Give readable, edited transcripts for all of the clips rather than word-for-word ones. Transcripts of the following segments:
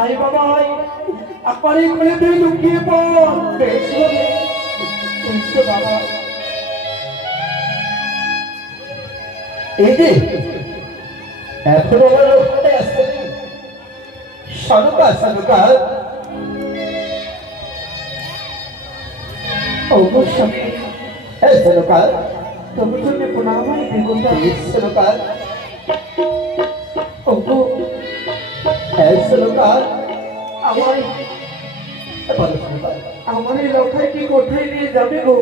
আয় বাবা আয় আপনার এই কোলে তুই লুকিয়ে পড় বাবা এই যে এখনো আমার ওখানে আসেনি সানুকা সানুকা অবশ্যই হ্যাঁ সানুকা তবু জন্য প্রণাম হয় দেবতা সানুকা ওগো আমার এই লোকায় কি কোথায় নিয়ে যাবে গো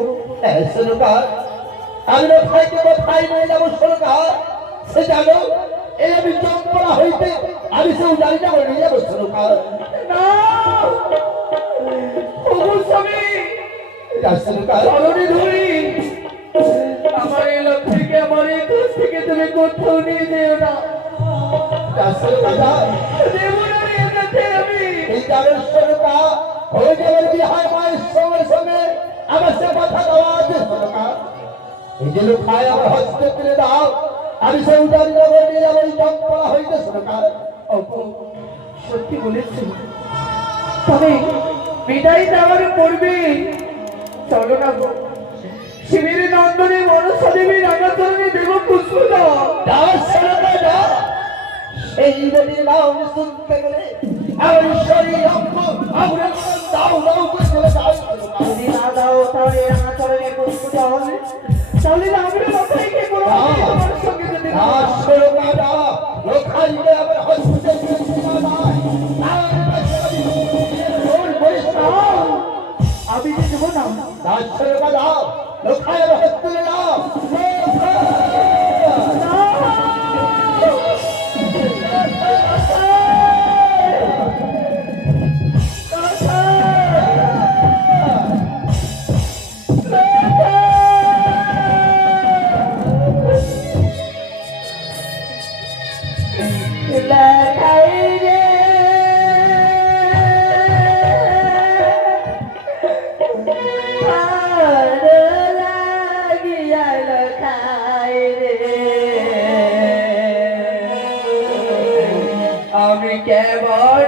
আমি লোকাইকে কোথায় নিয়ে যাবো সরকার সে জানো এই আমি চম্পলা হইতে আমি সে জানি না নিয়ে যাবো সরকার না ধরি আমার এই লক্ষ্মীকে আমার এই কাছ থেকে তুমি কোথাও নিয়ে যেও না এই কারণ সরকার হয়ে যাবে বিহার মায়ের সঙ্গে সঙ্গে আমার সে কথা দেওয়া আছে সরকার এই যে লোকায় আমার হস্তে তুলে দাও আমি সে উদারি নগর নিয়ে যাবো এই চম্পলা হইতে সরকার সত্যি বলেছি তবে বিদায় দেওয়ার পড়বে চলো না গো শিবিরে নন্দনে মনসা দেবী রাঙাচরণে দেব পুষ্প দাও সরকার এই নদীর নাম শুনতে গেলে আমার শরীর অঙ্গ আমরা দাও দাও করে চলে যাও যদি না দাও তাহলে রাঙাচরণে পুষ্প তাহলে আমরা লোকাইকে বলো তোমার সঙ্গে যদি না সরকার লোকাইকে আমার হসপিটাল আমি দেবো না সরকার দাও লোকাই আমার হসপিটালে দাও আমি কেবল